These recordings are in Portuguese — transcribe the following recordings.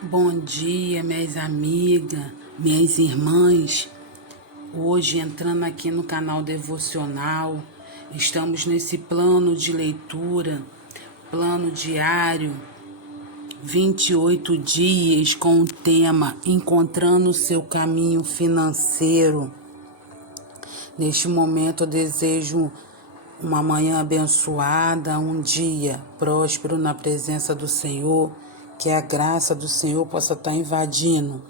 Bom dia, minhas amigas, minhas irmãs. Hoje, entrando aqui no canal Devocional, estamos nesse plano de leitura, plano diário, 28 dias com o tema Encontrando o seu caminho financeiro. Neste momento, eu desejo uma manhã abençoada, um dia próspero na presença do Senhor. Que a graça do Senhor possa estar invadindo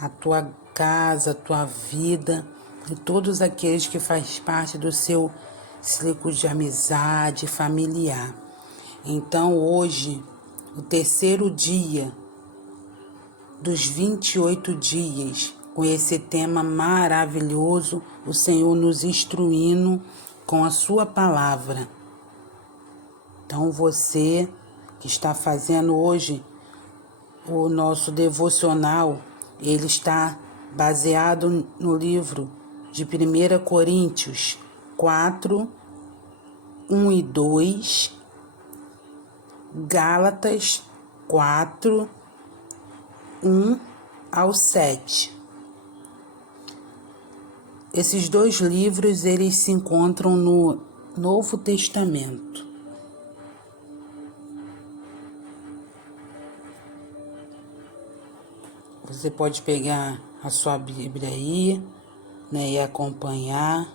a tua casa, a tua vida e todos aqueles que fazem parte do seu ciclo de amizade familiar. Então hoje, o terceiro dia dos 28 dias, com esse tema maravilhoso, o Senhor nos instruindo com a sua palavra. Então você que está fazendo hoje o nosso devocional, ele está baseado no livro de 1 Coríntios 4, 1 e 2, Gálatas 4, 1 ao 7. Esses dois livros, eles se encontram no Novo Testamento. Você pode pegar a sua Bíblia aí, e acompanhar.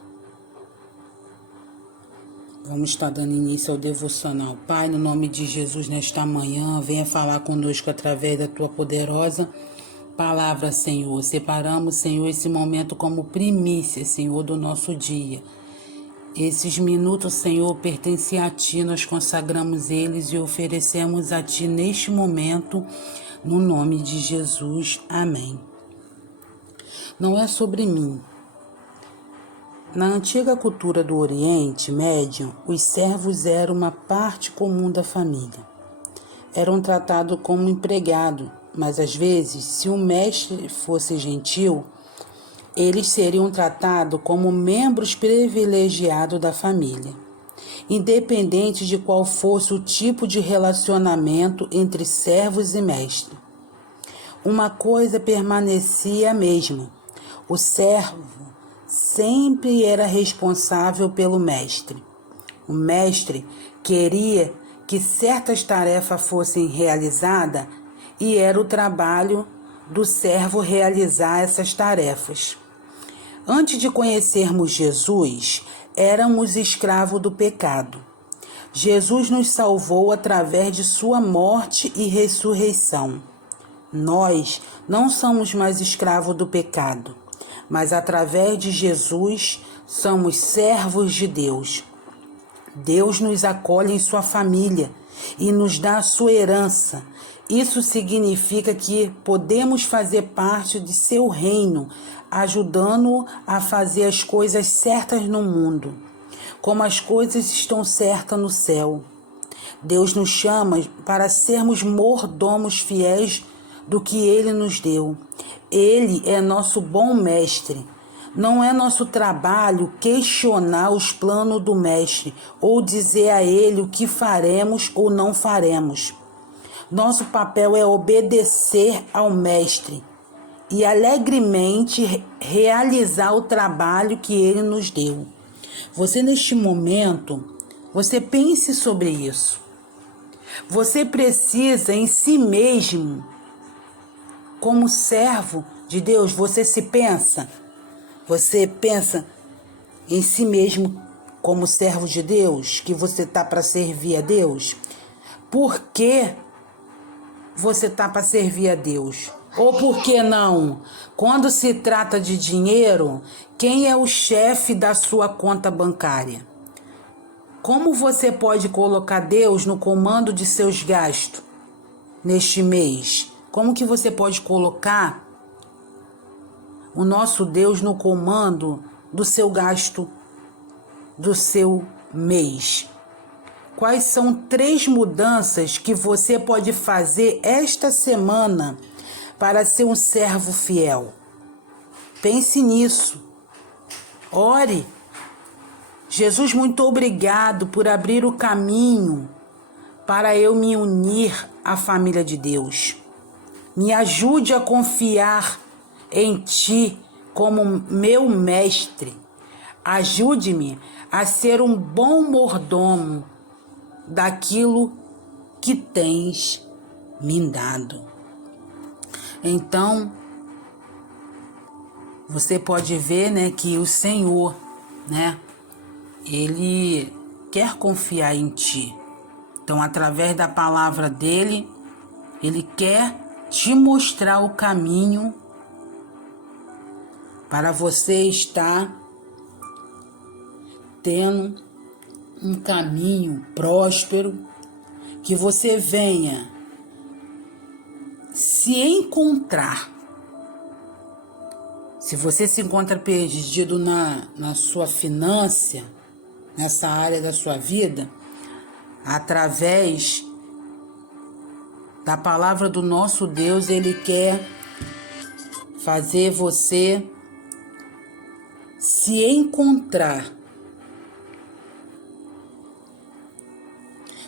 Vamos estar dando início ao devocional. Pai, no nome de Jesus, nesta manhã, venha falar conosco através da tua poderosa palavra, Senhor. Separamos, Senhor, esse momento como primícia, Senhor, do nosso dia. Esses minutos, Senhor, pertencem a Ti, nós consagramos eles e oferecemos a Ti neste momento, no nome de Jesus. Amém. Não é sobre mim. Na antiga cultura do Oriente Médio, os servos eram uma parte comum da família. Eram tratados como empregados, mas às vezes, se o mestre fosse gentil, eles seriam tratados como membros privilegiados da família, independente de qual fosse o tipo de relacionamento entre servos e mestre. Uma coisa permanecia a mesma: o servo sempre era responsável pelo mestre. O mestre queria que certas tarefas fossem realizadas e era o trabalho do servo realizar essas tarefas. Antes de conhecermos Jesus, éramos escravos do pecado. Jesus nos salvou através de sua morte e ressurreição. Nós não somos mais escravos do pecado, mas através de Jesus somos servos de Deus. Deus nos acolhe em sua família e nos dá a sua herança. Isso significa que podemos fazer parte de seu reino, ajudando-o a fazer as coisas certas no mundo, como as coisas estão certas no céu. Deus nos chama para sermos mordomos fiéis do que Ele nos deu. Ele é nosso bom mestre. Não é nosso trabalho questionar os planos do mestre ou dizer a ele o que faremos ou não faremos. Nosso papel é obedecer ao mestre e alegremente realizar o trabalho que ele nos deu. Você, neste momento, você pense sobre isso. Você precisa em si mesmo, como servo de Deus, você pensa em si mesmo como servo de Deus, que você está para servir a Deus? Por que você está para servir a Deus? Ou por que não? Quando se trata de dinheiro, quem é o chefe da sua conta bancária? Como você pode colocar Deus no comando de seus gastos neste mês? Como que você pode colocar o nosso Deus no comando do seu gasto, do seu mês? Quais são 3 mudanças que você pode fazer esta semana para ser um servo fiel? Pense nisso. Ore. Jesus, muito obrigado por abrir o caminho para eu me unir à família de Deus. Me ajude a confiar em Ti como meu mestre. Ajude-me a ser um bom mordomo daquilo que tens me dado. Então, você pode ver, né, que o Senhor, né, Ele quer confiar em ti. Então, através da palavra dele, Ele quer te mostrar o caminho para você estar tendo um caminho próspero, que você venha se encontrar. Se você se encontra perdido na sua finança, nessa área da sua vida, através da palavra do nosso Deus, Ele quer fazer você se encontrar.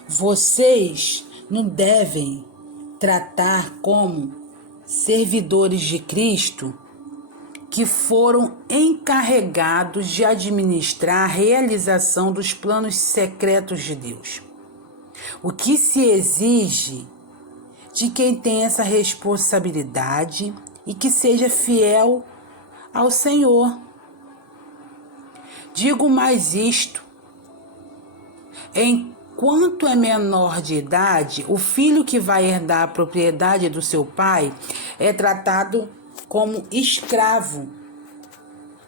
Vocês não devem tratar como servidores de Cristo que foram encarregados de administrar a realização dos planos secretos de Deus. O que se exige de quem tem essa responsabilidade e que seja fiel ao Senhor. Digo mais isto: enquanto é menor de idade, o filho que vai herdar a propriedade do seu pai é tratado como escravo,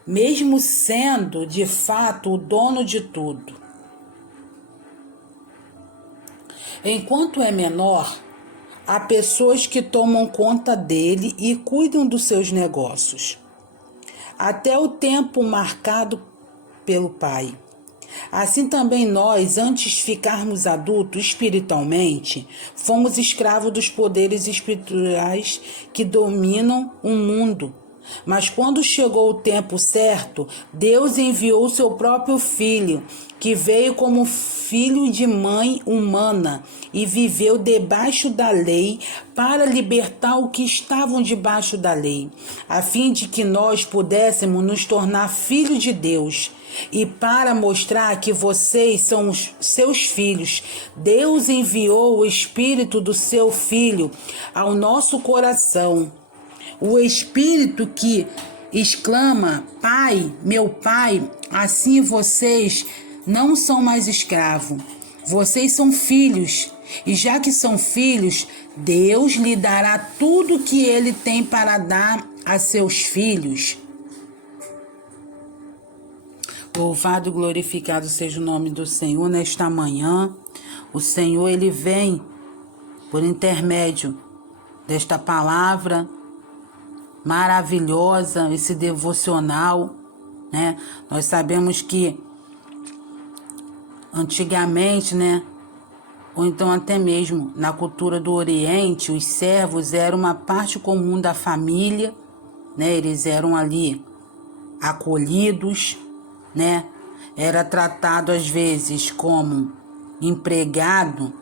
mesmo sendo de fato o dono de tudo. Enquanto é menor, há pessoas que tomam conta dele e cuidam dos seus negócios, até o tempo marcado pelo pai. Assim também nós, antes de ficarmos adultos espiritualmente, fomos escravos dos poderes espirituais que dominam o mundo. Mas quando chegou o tempo certo, Deus enviou seu próprio Filho, que veio como filho de mãe humana e viveu debaixo da lei para libertar os que estavam debaixo da lei, a fim de que nós pudéssemos nos tornar filhos de Deus. E para mostrar que vocês são os seus filhos, Deus enviou o Espírito do seu Filho ao nosso coração. O Espírito que exclama: Pai, meu Pai. Assim vocês não são mais escravos, vocês são filhos. E já que são filhos, Deus lhe dará tudo o que Ele tem para dar a seus filhos. Louvado e glorificado seja o nome do Senhor nesta manhã. O Senhor, Ele vem por intermédio desta palavra maravilhosa, esse devocional, né? Nós sabemos que antigamente, né, ou então até mesmo na cultura do Oriente, os servos eram uma parte comum da família, né? Eles eram ali acolhidos, né? Era tratado às vezes como empregado,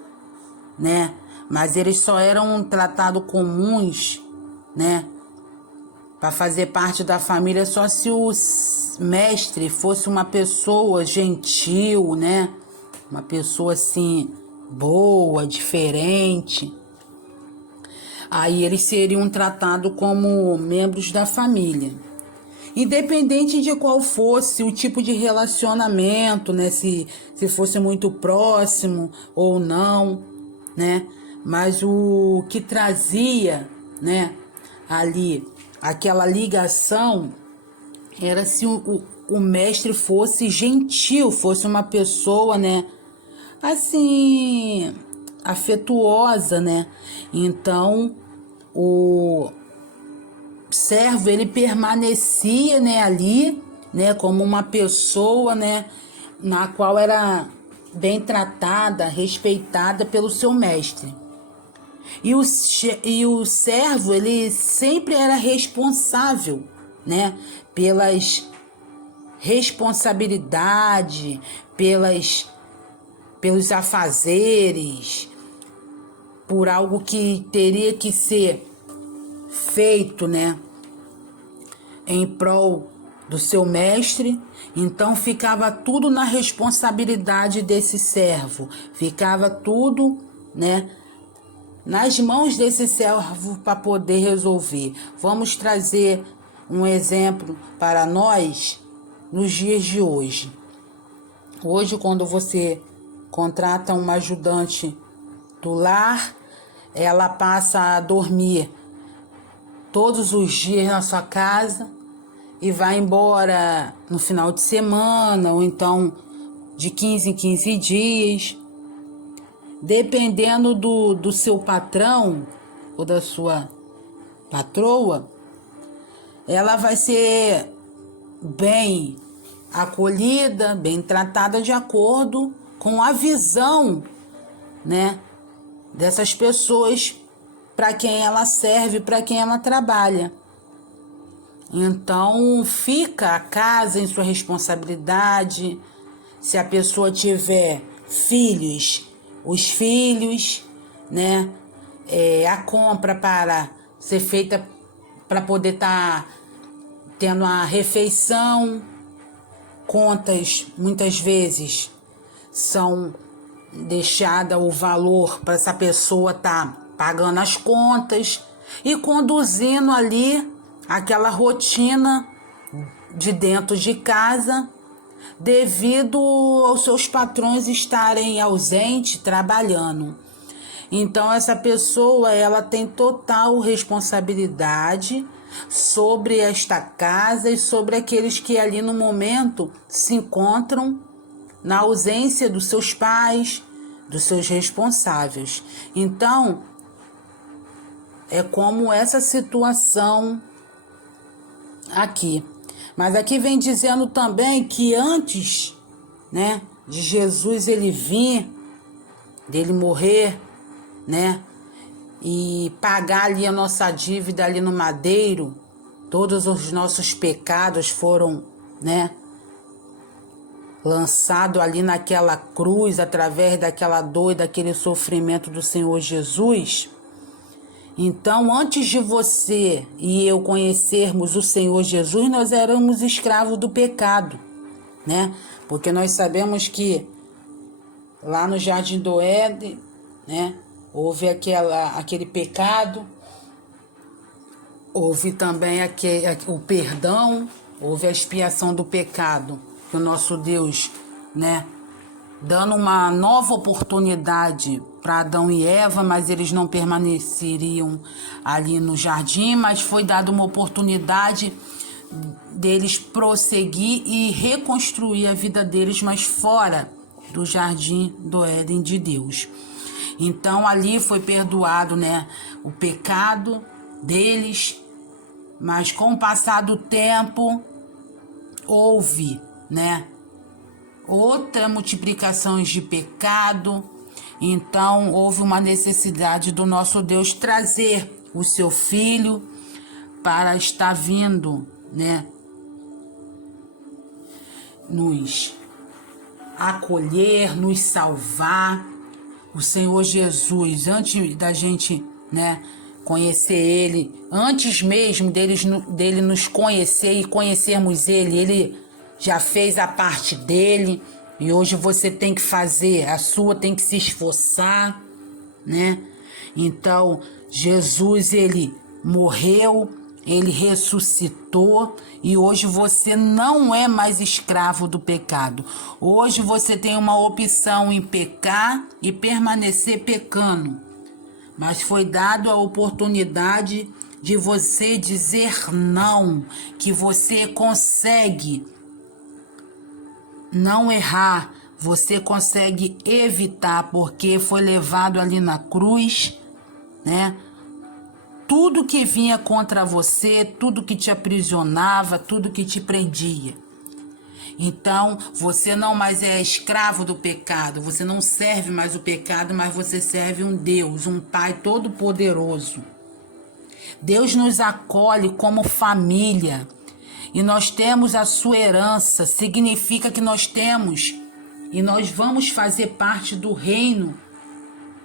né? Mas eles só eram tratados comuns, né? Para fazer parte da família só se o mestre fosse uma pessoa gentil, né? Uma pessoa assim boa, diferente. Aí eles seriam tratados como membros da família. Independente de qual fosse o tipo de relacionamento, né? Se fosse muito próximo ou não, né? Mas o que trazia, né, ali aquela ligação era se o mestre fosse gentil, fosse uma pessoa, né, assim, afetuosa, né? Então, o servo, ele permanecia, né, ali, né, como uma pessoa, né, na qual era bem tratada, respeitada pelo seu mestre. E o servo, ele sempre era responsável, né, pelas responsabilidades, pelos afazeres, por algo que teria que ser feito, né, em prol do seu mestre, então ficava tudo na responsabilidade desse servo, ficava tudo, né, nas mãos desse servo para poder resolver. Vamos trazer um exemplo para nós nos dias de hoje. Hoje, quando você contrata uma ajudante do lar, ela passa a dormir todos os dias na sua casa e vai embora no final de semana, ou então de 15 em 15 dias. Dependendo do seu patrão ou da sua patroa, ela vai ser bem acolhida, bem tratada de acordo com a visão, né, dessas pessoas para quem ela serve, para quem ela trabalha. Então, fica a casa em sua responsabilidade. Se a pessoa tiver filhos, os filhos, né? A compra para ser feita para poder estar tendo a refeição. Contas, muitas vezes, são deixada o valor para essa pessoa estar pagando as contas e conduzindo ali aquela rotina de dentro de casa, devido aos seus patrões estarem ausentes, trabalhando. Então essa pessoa, ela tem total responsabilidade sobre esta casa e sobre aqueles que ali no momento se encontram na ausência dos seus pais, dos seus responsáveis. Então, é como essa situação aqui. Mas aqui vem dizendo também que antes, né, de Jesus ele vir, dele morrer, né, e pagar ali a nossa dívida ali no madeiro, todos os nossos pecados foram, né, lançado ali naquela cruz, através daquela dor e daquele sofrimento do Senhor Jesus. Então, antes de você e eu conhecermos o Senhor Jesus, nós éramos escravos do pecado, né? Porque nós sabemos que lá no Jardim do Éden, né, houve aquele pecado, houve também o perdão, houve a expiação do pecado, que o nosso Deus, né, dando uma nova oportunidade para Adão e Eva, mas eles não permaneceriam ali no jardim, mas foi dada uma oportunidade deles prosseguir e reconstruir a vida deles, mas fora do Jardim do Éden de Deus. Então ali foi perdoado, né, o pecado deles, mas com o passar do tempo houve, né, outra multiplicação de pecado. Então houve uma necessidade do nosso Deus trazer o seu filho para estar vindo, né, nos acolher, nos salvar. O Senhor Jesus, antes da gente, né, conhecer ele, antes mesmo dele nos conhecer e conhecermos ele já fez a parte dele, e hoje você tem que fazer a sua, tem que se esforçar, né? Então, Jesus, ele morreu, ele ressuscitou, e hoje você não é mais escravo do pecado. Hoje você tem uma opção em pecar e permanecer pecando. Mas foi dado a oportunidade de você dizer não, que você consegue não errar, você consegue evitar, porque foi levado ali na cruz, né? Tudo que vinha contra você, tudo que te aprisionava, tudo que te prendia. Então, você não mais é escravo do pecado, você não serve mais o pecado, mas você serve um Deus, um Pai todo-poderoso. Deus nos acolhe como família e nós temos a sua herança, significa que nós temos e nós vamos fazer parte do reino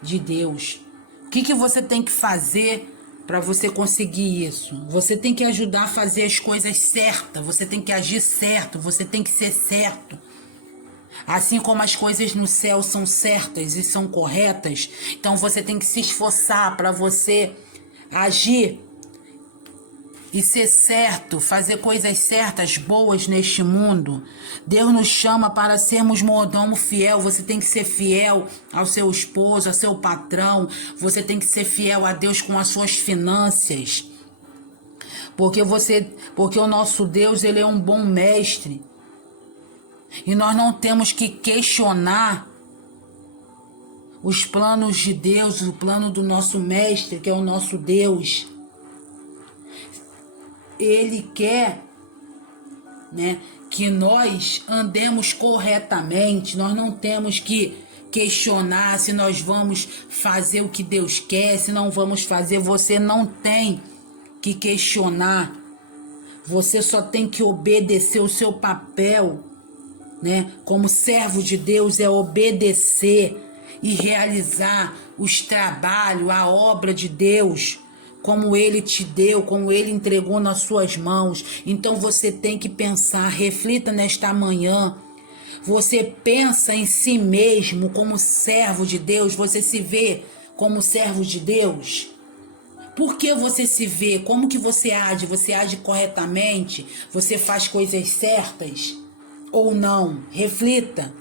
de Deus. O que você tem que fazer para você conseguir isso. Você tem que ajudar a fazer as coisas certas, você tem que agir certo, você tem que ser certo. Assim como as coisas no céu são certas e são corretas, então você tem que se esforçar para você agir e ser certo, fazer coisas certas, boas neste mundo. Deus nos chama para sermos mordomo fiel. Você tem que ser fiel ao seu esposo, ao seu patrão. Você tem que ser fiel a Deus com as suas finanças. Porque o nosso Deus, ele é um bom mestre. E nós não temos que questionar os planos de Deus, o plano do nosso mestre, que é o nosso Deus. Ele quer, né, que nós andemos corretamente. Nós não temos que questionar se nós vamos fazer o que Deus quer, se não vamos fazer. Você não tem que questionar. Você só tem que obedecer. O seu papel, né, como servo de Deus, é obedecer e realizar os trabalhos, a obra de Deus, como Ele te deu, como Ele entregou nas suas mãos. Então você tem que pensar, reflita nesta manhã. Você pensa em si mesmo como servo de Deus? Você se vê como servo de Deus? Por que você se vê? Como que você age? Você age corretamente? Você faz coisas certas? Ou não? Reflita.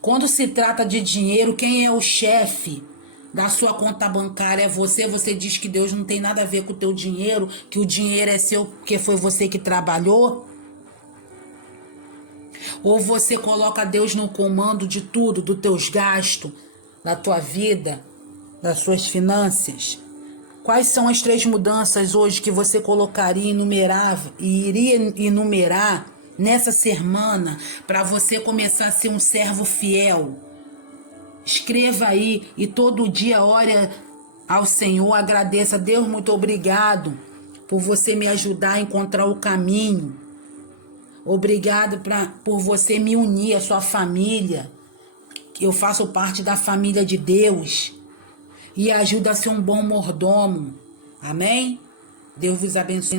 Quando se trata de dinheiro, quem é o chefe da sua conta bancária? É você. Você diz que Deus não tem nada a ver com o teu dinheiro, que o dinheiro é seu porque foi você que trabalhou? Ou você coloca Deus no comando de tudo, dos teus gastos, da tua vida, das suas finanças? Quais são as 3 mudanças hoje que você colocaria e iria enumerar nessa semana para você começar a ser um servo fiel? Escreva aí e todo dia ore ao Senhor, agradeça. Deus, muito obrigado por você me ajudar a encontrar o caminho. Obrigado por você me unir à sua família. Eu faço parte da família de Deus e ajuda a ser um bom mordomo. Amém? Deus vos abençoe.